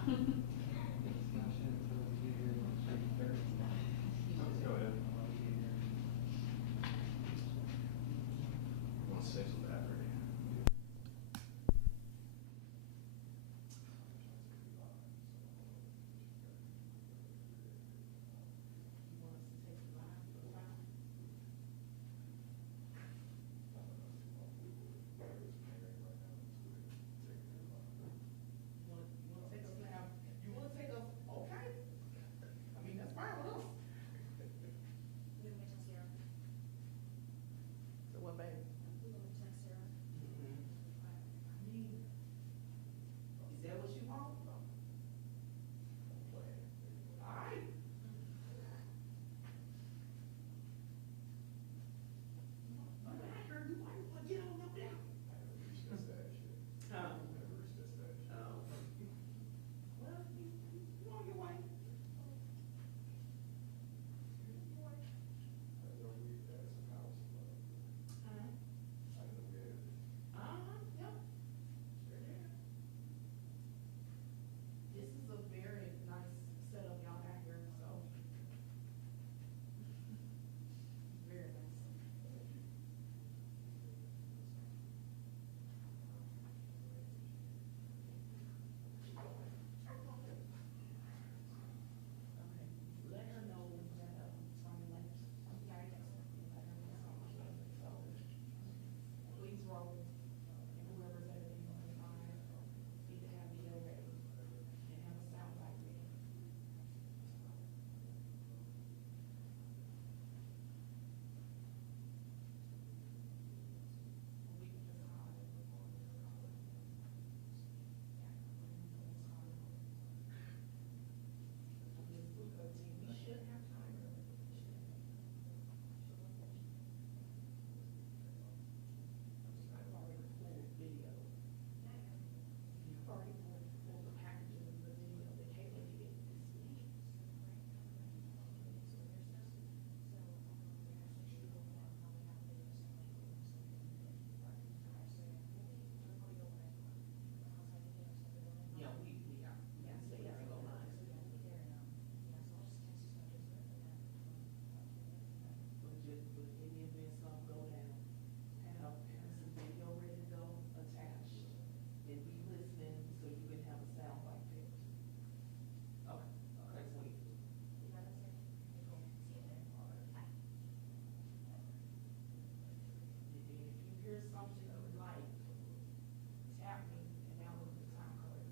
Let's go ahead. I'm gonna say some battery. You want to take us, okay? I mean, that's fine with us. So what, baby? I mean, is that what you want? All right. I heard you might want to get on up there. Huh? Oh. Well, you on your way. Yep. Sure did. This is a very nice setup y'all got here, so. Very nice. Okay, let her know that, from like, let her know. So, please roll, and whoever's at the time, need to have video ready, and have a sound bite ready. We can just call it. This football team, we should have time. I've already pulled video. You've already pulled the packages of the video that Kayla did this week. Yeah, so you have to go live. But in the event some go down, have some video ready to go attached, and be listening so you can have a sound like that. Okay, okay, sweet. And then if you hear something you like, tap me, and that will be the time code.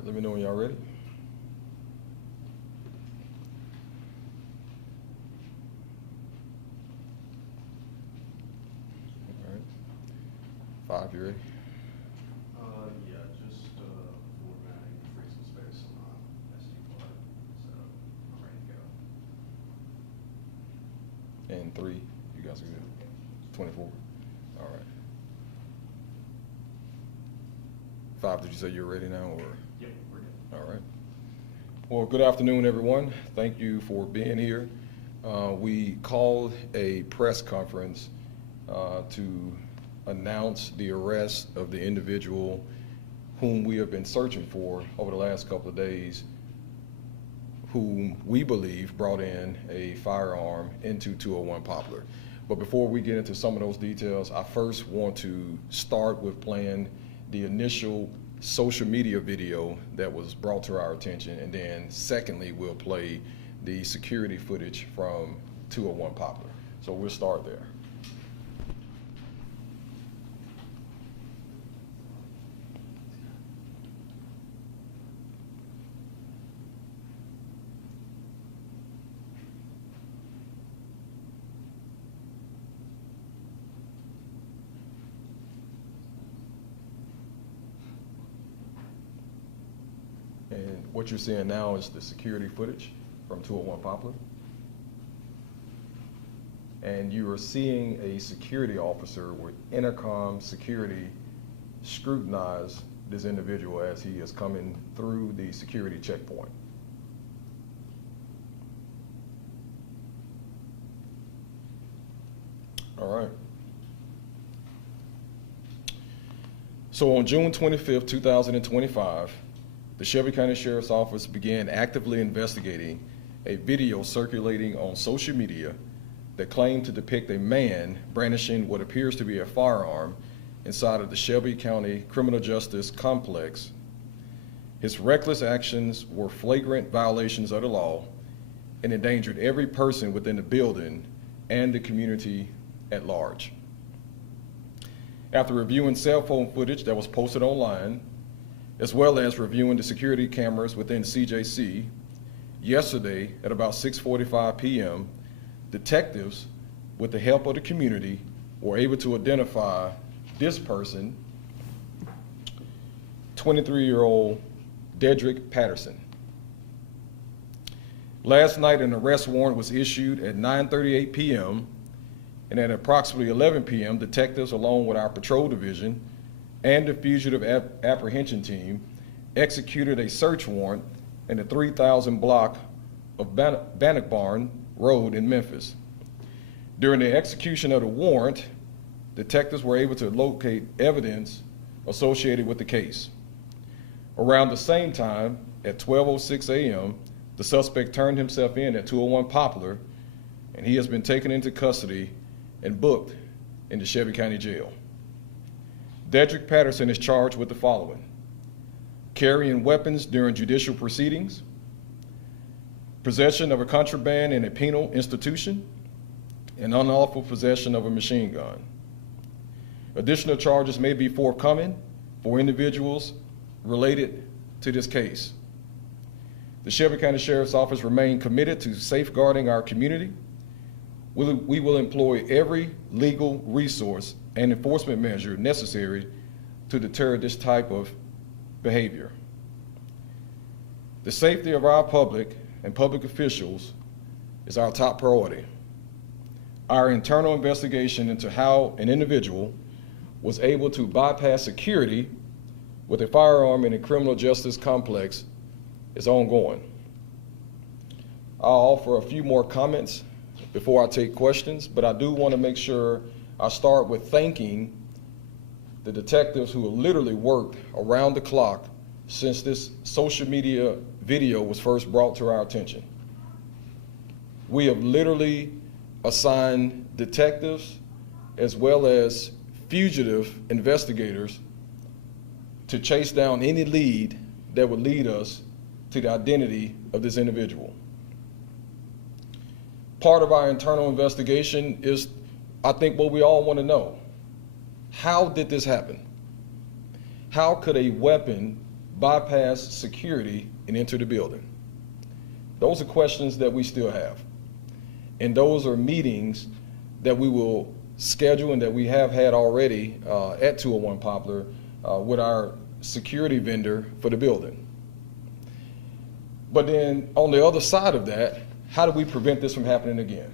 right, let me know when y'all ready. All right. 5, you ready? Yeah, just, formatting, free some space on my SD card, so I'm ready to go. And 3, you guys are good? 24? All right. 5, did you say you're ready now, or? Yep, we're good. All right. Well, good afternoon, everyone. Thank you for being here. We called a press conference to announce the arrest of the individual whom we have been searching for over the last couple of days, whom we believe brought in a firearm into 201 Poplar. But before we get into some of those details, I first want to start with playing the initial social media video that was brought to our attention, and then secondly, we'll play the security footage from 201 Poplar. So we'll start there. And what you're seeing now is the security footage from 201 Poplar. And you are seeing a security officer with intercom security scrutinize this individual as he is coming through the security checkpoint. All right. So on June 25th, 2025, the Shelby County Sheriff's Office began actively investigating a video circulating on social media that claimed to depict a man brandishing what appears to be a firearm inside of the Shelby County Criminal Justice Complex. His reckless actions were flagrant violations of the law and endangered every person within the building and the community at large. After reviewing cell phone footage that was posted online, as well as reviewing the security cameras within CJC, yesterday at about 6:45 p.m., detectives, with the help of the community, were able to identify this person, 23-year-old Dedrick Patterson. Last night, an arrest warrant was issued at 9:38 p.m., and at approximately 11 p.m., detectives, along with our patrol division and the fugitive apprehension team, executed a search warrant in the 3000 block of Bannockbarn Road in Memphis. During the execution of the warrant, detectives were able to locate evidence associated with the case. Around the same time, at 12:06 a.m., the suspect turned himself in at 201 Poplar, and he has been taken into custody and booked in the Shelby County Jail. Dedrick Patterson is charged with the following: carrying weapons during judicial proceedings, possession of a contraband in a penal institution, and unlawful possession of a machine gun. Additional charges may be forthcoming for individuals related to this case. The Shelby County Sheriff's Office remains committed to safeguarding our community. We will employ every legal resource and enforcement measure necessary to deter this type of behavior. The safety of our public and public officials is our top priority. Our internal investigation into how an individual was able to bypass security with a firearm in a criminal justice complex is ongoing. I'll offer a few more comments before I take questions, but I do want to make sure I start with thanking the detectives who have literally worked around the clock since this social media video was first brought to our attention. We have literally assigned detectives as well as fugitive investigators to chase down any lead that would lead us to the identity of this individual. Part of our internal investigation is, I think, what we all want to know. How did this happen? How could a weapon bypass security and enter the building? Those are questions that we still have. And those are meetings that we will schedule and that we have had already at 201 Poplar with our security vendor for the building. But then on the other side of that, how do we prevent this from happening again?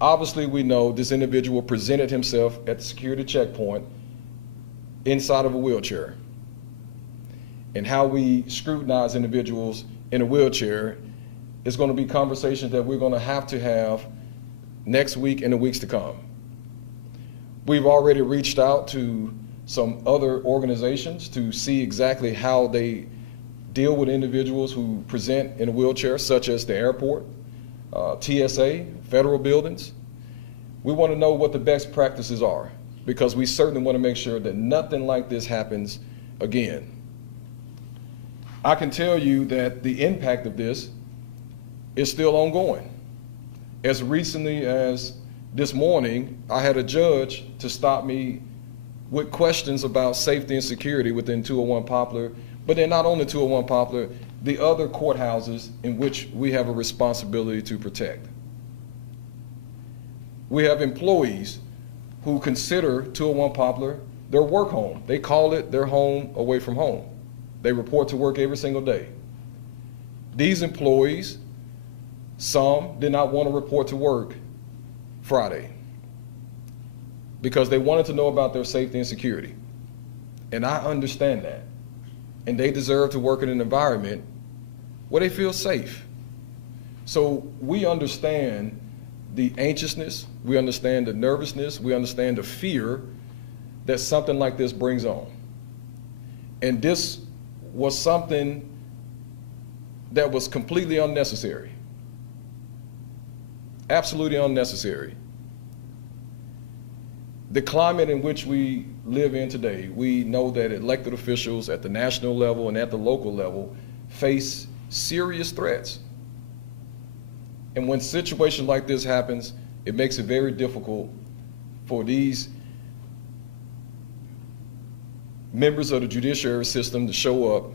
Obviously, we know this individual presented himself at the security checkpoint inside of a wheelchair. And how we scrutinize individuals in a wheelchair is going to be conversations that we're going to have next week and the weeks to come. We've already reached out to some other organizations to see exactly how they deal with individuals who present in a wheelchair, such as the airport, TSA, federal buildings. We want to know what the best practices are, because we certainly want to make sure that nothing like this happens again. I can tell you that the impact of this is still ongoing. As recently as this morning, I had a judge to stop me with questions about safety and security within 201 Poplar, but then not only 201 Poplar, the other courthouses in which we have a responsibility to protect. We have employees who consider 201 Poplar their work home. They call it their home away from home. They report to work every single day. These employees, some did not want to report to work Friday because they wanted to know about their safety and security. And I understand that. And they deserve to work in an environment where they feel safe. So we understand the anxiousness, we understand the nervousness, we understand the fear that something like this brings on. And this was something that was completely unnecessary. Absolutely unnecessary. The climate in which we live in today, we know that elected officials at the national level and at the local level face serious threats. And when situations like this happens, it makes it very difficult for these members of the judiciary system to show up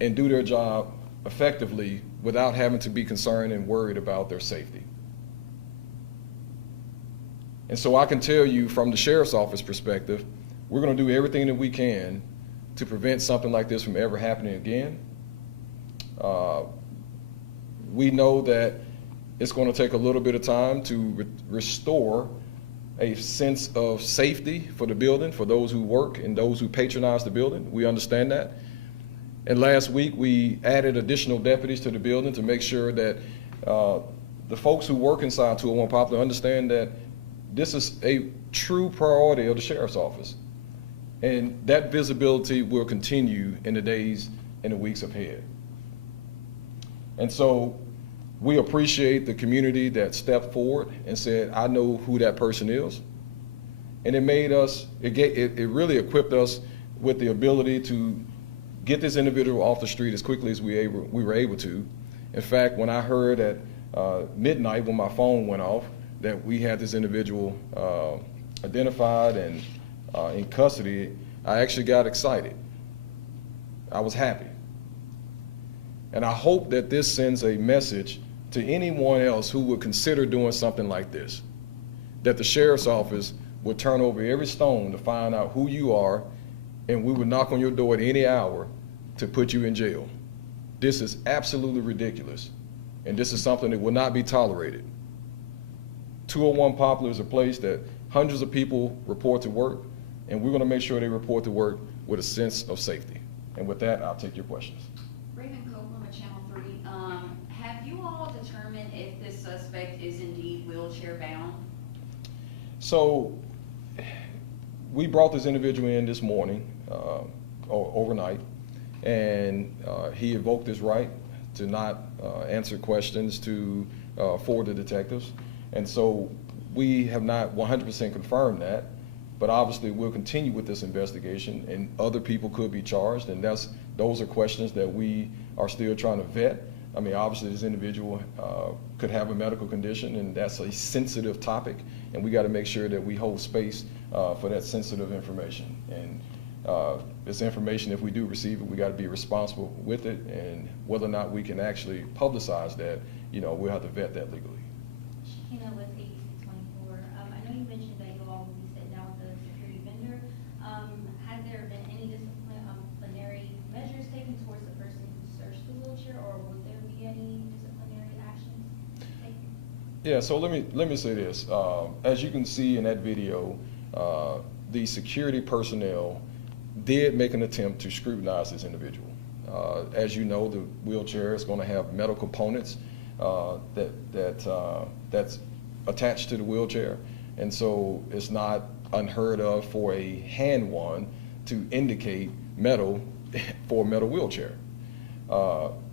and do their job effectively without having to be concerned and worried about their safety. And so I can tell you from the sheriff's office perspective, we're going to do everything that we can to prevent something like this from ever happening again. We know that it's going to take a little bit of time to restore a sense of safety for the building, for those who work and those who patronize the building. We understand that. And last week, we added additional deputies to the building to make sure that the folks who work inside 201 Poplar understand that this is a true priority of the sheriff's office. And that visibility will continue in the days and the weeks ahead. And so we appreciate the community that stepped forward and said, I know who that person is. And it made us, it really equipped us with the ability to get this individual off the street as quickly as we were able to. In fact, when I heard at midnight when my phone went off that we had this individual identified and in custody, I actually got excited. I was happy. And I hope that this sends a message to anyone else who would consider doing something like this, that the sheriff's office would turn over every stone to find out who you are, and we would knock on your door at any hour to put you in jail. This is absolutely ridiculous, and this is something that will not be tolerated. 201 Poplar is a place that hundreds of people report to work, and we're going to make sure they report to work with a sense of safety. And with that, I'll take your questions. Channel 3, have you all determined if this suspect is indeed wheelchair bound? So we brought this individual in this morning, or overnight, and he invoked his right to not answer questions for the detectives. And so we have not 100% confirmed that, but obviously we'll continue with this investigation, and other people could be charged, and those are questions that we are still trying to vet. I mean, obviously this individual could have a medical condition, and that's a sensitive topic, and we got to make sure that we hold space for that sensitive information. And It's information, if we do receive it, we gotta be responsible with it, and whether or not we can actually publicize that, we'll have to vet that legally. Shakina with ABC 24. I know you mentioned that you all will be sitting down with the security vendor. Has there been any disciplinary measures taken towards the person who searched the wheelchair, or would there be any disciplinary actions taken? Yeah, so let me say this. As you can see in that video, the security personnel did make an attempt to scrutinize this individual. As you know, the wheelchair is going to have metal components that's attached to the wheelchair, and so it's not unheard of for a hand one to indicate metal for a metal wheelchair.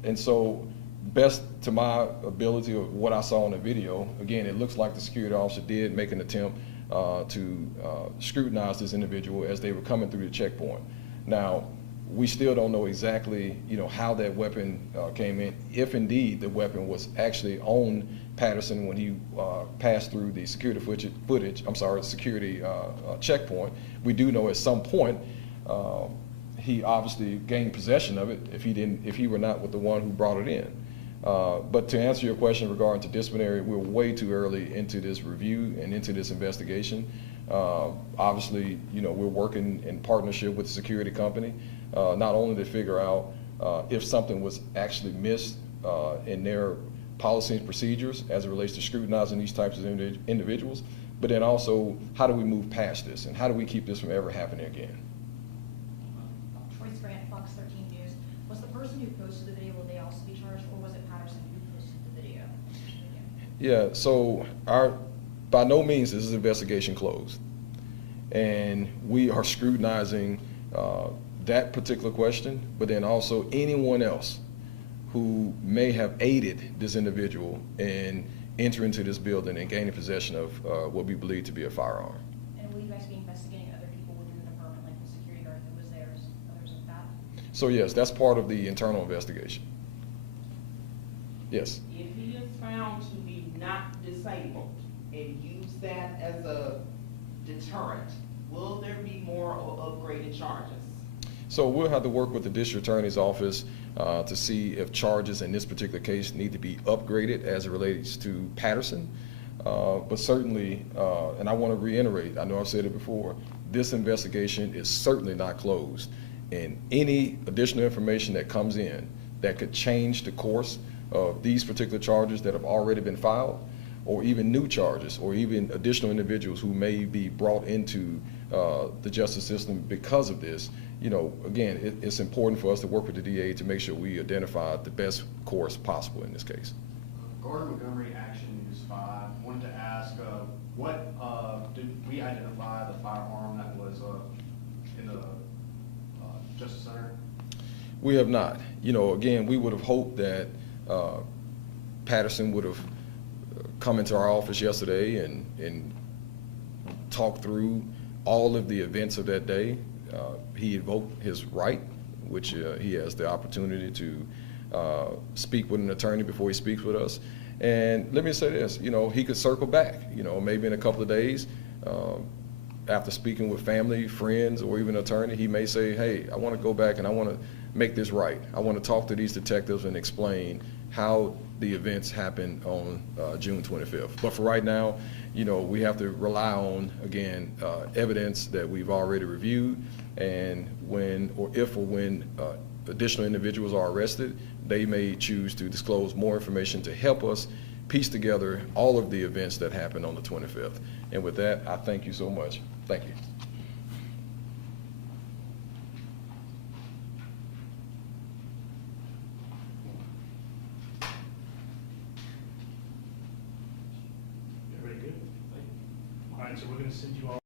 And so, best to my ability of what I saw in the video, again, it looks like the security officer did make an attempt to scrutinize this individual as they were coming through the checkpoint. Now, we still don't know exactly, how that weapon came in, if indeed the weapon was actually on Patterson when he passed through the security security checkpoint. We do know at some point he obviously gained possession of it if he were not with the one who brought it in. But to answer your question regarding to disciplinary, we're way too early into this review and into this investigation. Obviously, we're working in partnership with the security company, not only to figure out if something was actually missed in their policies and procedures as it relates to scrutinizing these types of individuals, but then also how do we move past this and how do we keep this from ever happening again? Troy Grant, Fox 13 News. Was the person who posted the video, will they also be charged, or was it Patterson who posted the video? Yeah, so by no means is this investigation closed. And we are scrutinizing that particular question, but then also anyone else who may have aided this individual in entering into this building and gaining possession of what we believe to be a firearm. And will you guys be investigating other people within the department, like the security guard who was there, others like that? So yes, that's part of the internal investigation. Yes. If he is found to be not disabled and use that as a deterrent, will there be more upgraded charges? So we'll have to work with the district attorney's office to see if charges in this particular case need to be upgraded as it relates to Patterson. But certainly, and I want to reiterate, I know I've said it before, this investigation is certainly not closed. And any additional information that comes in that could change the course of these particular charges that have already been filed, or even new charges, or even additional individuals who may be brought into the justice system because of this, again, it's important for us to work with the DA to make sure we identify the best course possible in this case. Gordon Montgomery, Action News 5. Wanted to ask, what did we identify the firearm that was in the Justice Center? We have not. Again, we would have hoped that Patterson would have come into our office yesterday and talked through all of the events of that day. He invoked his right, which he has the opportunity to speak with an attorney before he speaks with us. And let me say this, he could circle back, maybe in a couple of days, after speaking with family, friends, or even an attorney. He may say, hey, I want to go back and I want to make this right. I want to talk to these detectives and explain how the events happened on June 25th. But for right now, we have to rely on, again, evidence that we've already reviewed, and when additional individuals are arrested, they may choose to disclose more information to help us piece together all of the events that happened on the 25th. And with that, I thank you so much. Thank you. Everybody good? All right, so we're going to send you all